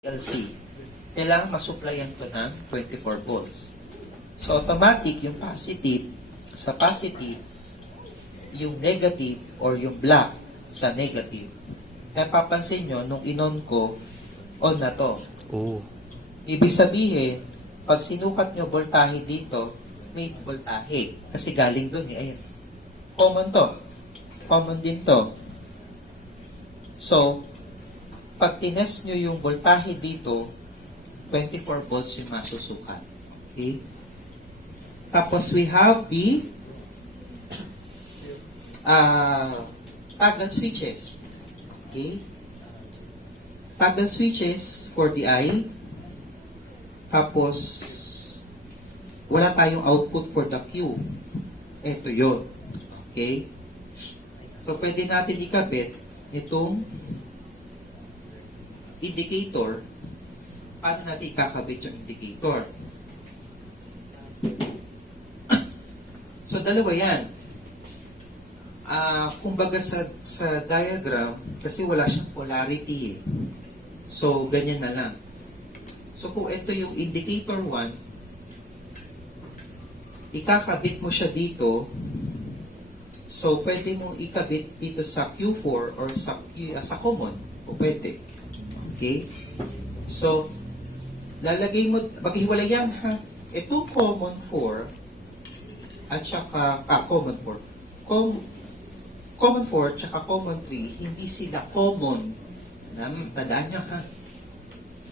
LC, kailangan masuplayan ko ng 24 volts. So, automatic yung positive sa positive, yung negative or yung black sa negative. Kaya papansin nyo, nung inon ko, on na to. Oh. Ibig sabihin, pag sinukat nyo voltahe dito, may voltahe. Kasi galing dun eh. Ayun. Common to. Common din to. So, pag tinest nyo yung voltahe dito, 24 volts yung masusukat. Okay? Tapos we have the toggle switches. Okay? Toggle switches for the I. Tapos, wala tayong output for the Q. Ito yun. Okay? So, pwede natin ikabit itong indicator. Paano natin ikakabit yung indicator? So, dalawa yan. Kumbaga sa diagram, kasi wala siyang polarity eh. So, ganyan na lang. So, kung ito yung indicator 1, ikakabit mo siya dito. So, pwede mong ikabit dito sa Q4 or sa common. O pwede. Okay? So, lalagay mo, maghiwalay yan ha. Ito common 4 at saka, common 4. Common 4 at saka common 3, hindi sila common. Tandaan nyo ha.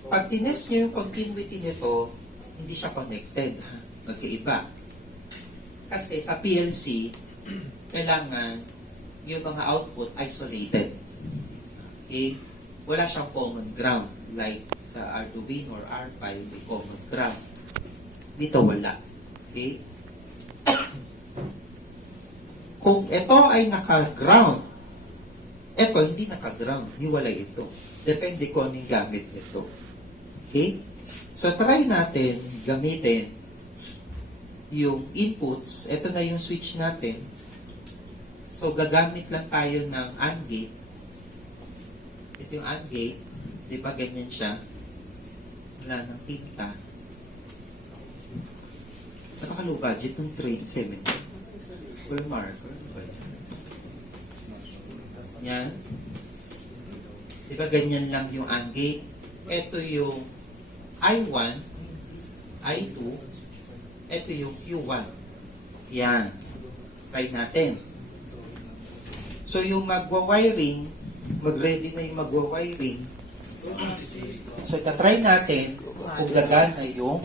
Pag tinest nyo yung continuity nito, hindi siya connected ha. Magkaiba. Kasi sa PLC, kailangan yung mga output isolated. Okay? Wala siyang common ground like sa Arduino or R5 may common ground. Dito wala. Okay? Kung ito ay naka-ground, ito hindi naka-ground, hiwalay ito. Depende kung anong gamit nito. Okay? So try natin gamitin yung inputs. Ito na yung switch natin. So gagamit lang tayo ng AND gate. Ito yung AND gate. Di ba ganyan siya? Wala ng tinta. Napaka-low budget ng train 7. Full marker. Yan. Di ba ganyan lang yung AND gate? Ito yung I1, I2, ito yung Q1. Yan. Try natin. So yung magwa-wiring, mag-ready na yung magwa-wiring. So, try natin kung gagana yung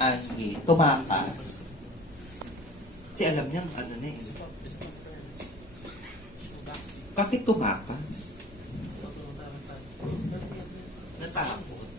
AND. Tumakas. Kasi alam niya, ano na yun. Bakit tumakas? Natakot.